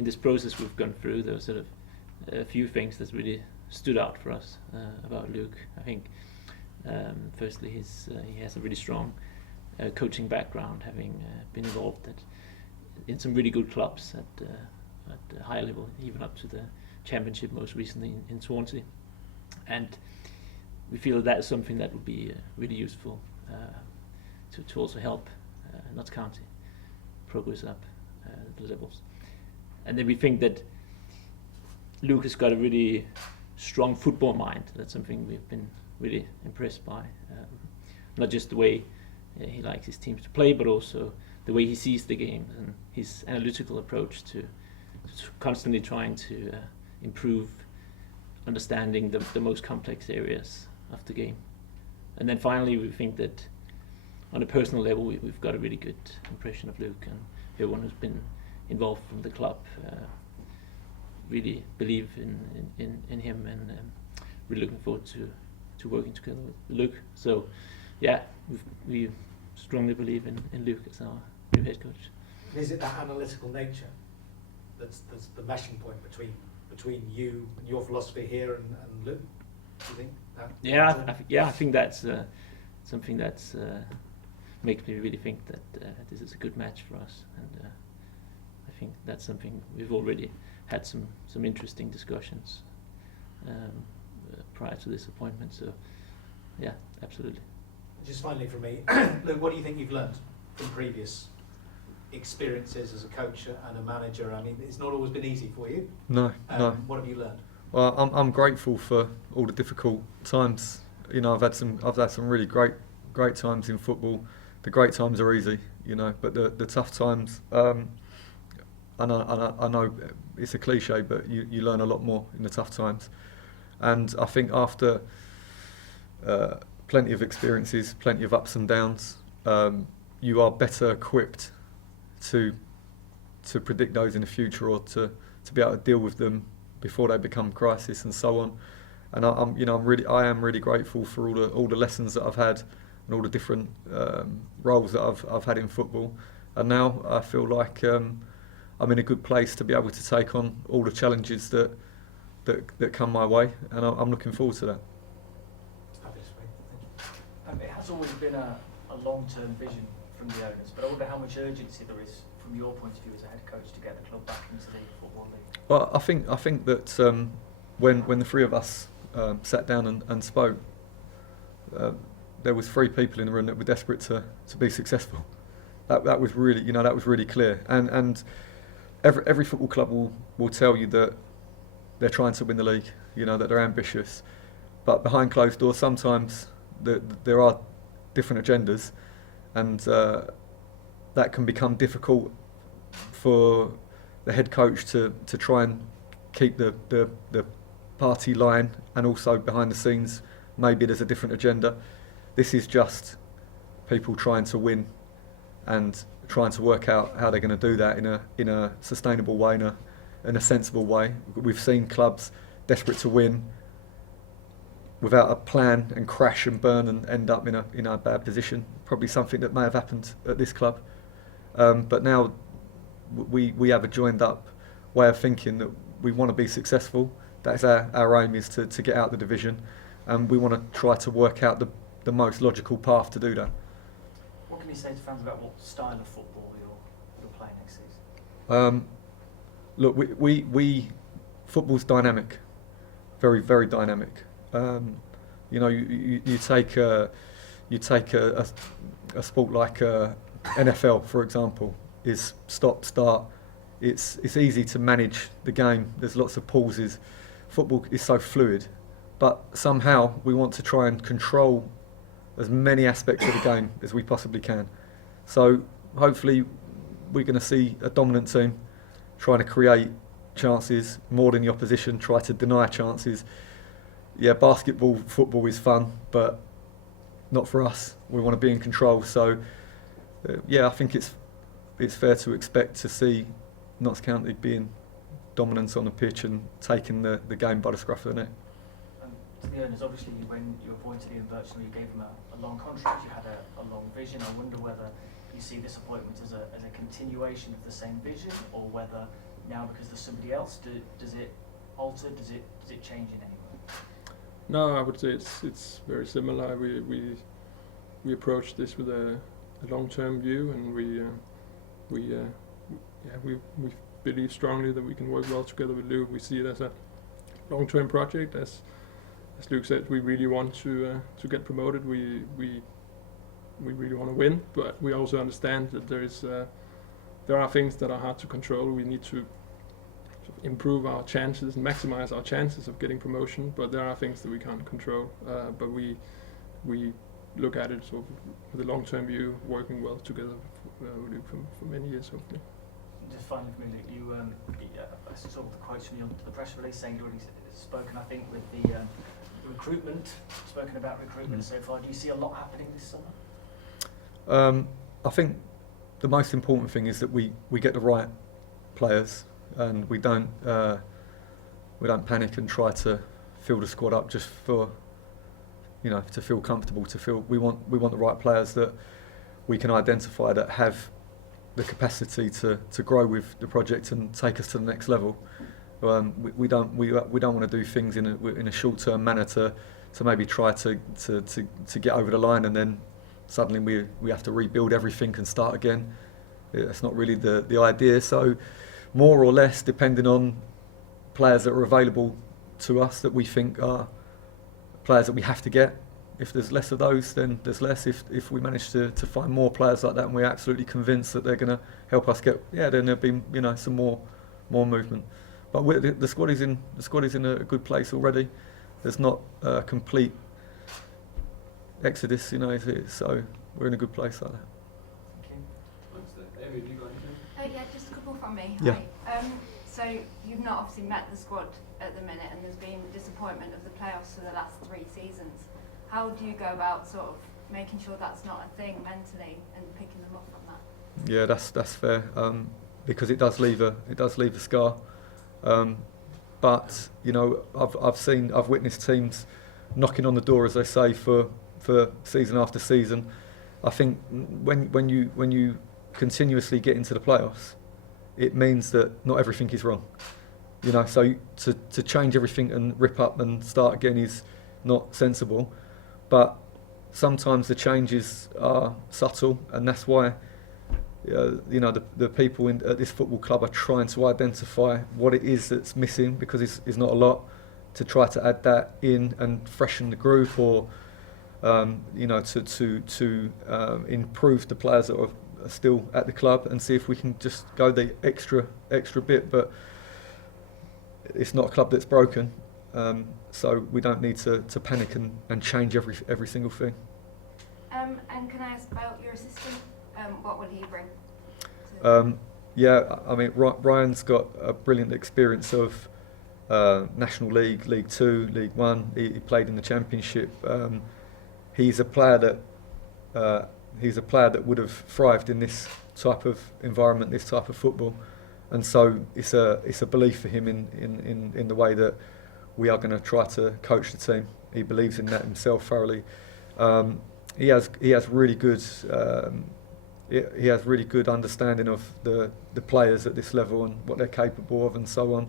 in this process we've gone through, there were sort of a few things that really stood out for us about Luke. I think firstly he has a really strong coaching background, having been involved in some really good clubs at a high level, even up to the Championship most recently in Swansea. And we feel that is something that would be really useful to also help Notts County progress up the levels. And then we think that Luke has got a really strong football mind. That's something we've been really impressed by. Not just the way he likes his teams to play, but also the way he sees the game and his analytical approach to constantly trying to improve understanding the most complex areas of the game. And then finally, we think that on a personal level, we've got a really good impression of Luke, and everyone who's been involved from the club really believe in him, and really looking forward to working together with Luke. So yeah, we strongly believe in Luke as our new head coach. Is it that analytical nature that's the meshing point between you and your philosophy here and Luke? Do you think that? I think that's something that's makes me really think that this is a good match for us, and I think that's something we've already had some interesting discussions prior to this appointment. So yeah, absolutely. Just finally from me, Luke, what do you think you've learned from previous experiences as a coach and a manager? I mean, it's not always been easy for you. No. What have you learned? Well, I'm grateful for all the difficult times. You know, I've had some really great times in football. The great times are easy, you know, but the tough times, I know it's a cliche, but you learn a lot more in the tough times. And I think after plenty of experiences, plenty of ups and downs, you are better equipped to predict those in the future, or to be able to deal with them before they become crisis and so on. And I am really grateful for all the lessons that I've had and all the different roles that I've had in football. And now I feel like I'm in a good place to be able to take on all the challenges that come my way, and I'm looking forward to that. It has always been a long-term vision from the owners, but I wonder how much urgency there is from your point of view as a head coach to get the club back into the Football League. Well, I think that when the three of us sat down and spoke, there was 3 people in the room that were desperate to be successful. That was really clear. And every football club will tell you that they're trying to win the league, you know, that they're ambitious. But behind closed doors, sometimes there are different agendas, and that can become difficult for the head coach to try and keep the party line, and also behind the scenes maybe there's a different agenda. This is just people trying to win and trying to work out how they're going to do that in a sustainable way, in a sensible way. We've seen clubs desperate to win without a plan and crash and burn and end up in a bad position. Probably something that may have happened at this club. But now we have a joined up way of thinking that we want to be successful. That's our aim, is to get out the division, and we want to try to work out the most logical path to do that. What can you say to fans about what style of football you're playing next season? Look, we football's dynamic, very, very dynamic. You know, you take a sport like NFL, for example, is stop start. It's easy to manage the game. There's lots of pauses. Football is so fluid, but somehow we want to try and control as many aspects of the game as we possibly can. So hopefully we're going to see a dominant team trying to create chances more than the opposition, try to deny chances. Yeah, basketball, football is fun, but not for us. We want to be in control. So yeah, I think it's fair to expect to see Notts County being dominant on the pitch and taking the game by the scruff of the neck. To the owners, obviously, when you appointed Ian Birchnell, you gave him a long contract, you had a long vision. I wonder whether you see this appointment as a continuation of the same vision, or whether now because there's somebody else? Does it alter? Does it change in any way? No, I would say it's very similar. We approach this with a long-term view, and we believe strongly that we can work well together with Luke. We see it as a long-term project. As Luke said, we really want to get promoted. We really want to win, but we also understand that there are things that are hard to control. We need to improve our chances and maximize our chances of getting promotion, but there are things that we can't control. But we look at it sort of with a long-term view, working well together with Luke for many years, hopefully. Just finally for me, Luke, I saw the quotes from the press release saying you've already spoken, I think, with the recruitment, spoken about recruitment so far. Do you see a lot happening this summer? I think the most important thing is that we get the right players, and we don't panic and try to fill the squad up just for, to feel comfortable. We want the right players that we can identify that have the capacity to grow with the project and take us to the next level. We don't want to do things in a short-term manner to maybe try to get over the line, and then suddenly we have to rebuild everything and start again. That's not really the idea. So more or less, depending on players that are available to us that we think are players that we have to get. If there's less of those, then there's less. If we manage to find more players like that, and we're absolutely convinced that they're going to help us get, then there'll be some more movement. But the squad is in a good place already. There's not a complete exodus, so we're in a good place like that. Thank you. Yeah, just a couple from me. Yeah. Hi. So you've not obviously met the squad at the minute, and there's been disappointment of the playoffs for the last 3 seasons. How do you go about sort of making sure that's not a thing mentally and picking them up from that? Yeah, that's fair, because it does leave a scar. But I've witnessed teams knocking on the door, as they say, for season after season. I think when you continuously get into the playoffs, it means that not everything is wrong. So to change everything and rip up and start again is not sensible. But sometimes the changes are subtle, and that's why the people at this football club are trying to identify what it is that's missing, because it's not a lot, to try to add that in and freshen the group, or to improve the players that are still at the club, and see if we can just go the extra bit. But it's not a club that's broken, so we don't need to panic and change every single thing. And can I ask about your assistant? What will he bring? I mean, Ryan's got a brilliant experience of National League, League 2, League 1. He played in the Championship. He's a player that would have thrived in this type of environment, this type of football, and so it's a belief for him in the way that we are going to try to coach the team. He believes in that himself thoroughly. He has really good. He has really good understanding of the players at this level and what they're capable of, and so on.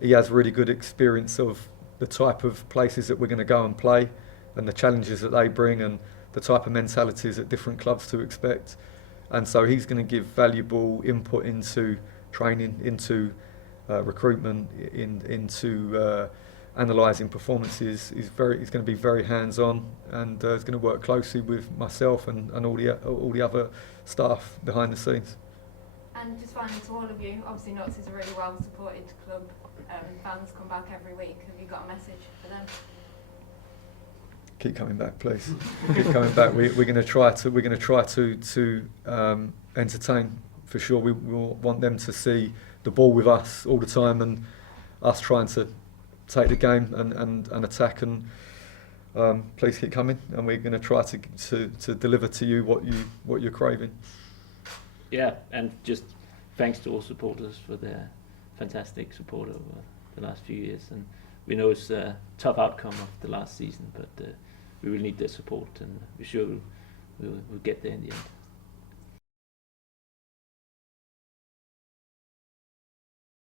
He has really good experience of the type of places that we're going to go and play, and the challenges that they bring, and the type of mentalities that different clubs to expect. And so he's going to give valuable input into training, into recruitment, into analysing performances. He's going to be very hands-on, and he's going to work closely with myself and all the other staff behind the scenes. And just finally, to all of you, obviously Notts is a really well-supported club. Fans come back every week. Have you got a message for them? Keep coming back, please. Keep coming back. We're going to try to entertain, for sure. We want them to see the ball with us all the time, and us trying to take the game and attack. And please keep coming, and we're going to try to deliver to you what you're craving. Yeah, and just thanks to all supporters for their fantastic support over the last few years. And we know it's a tough outcome of the last season, but we really need their support, and we're sure we'll get there in the end.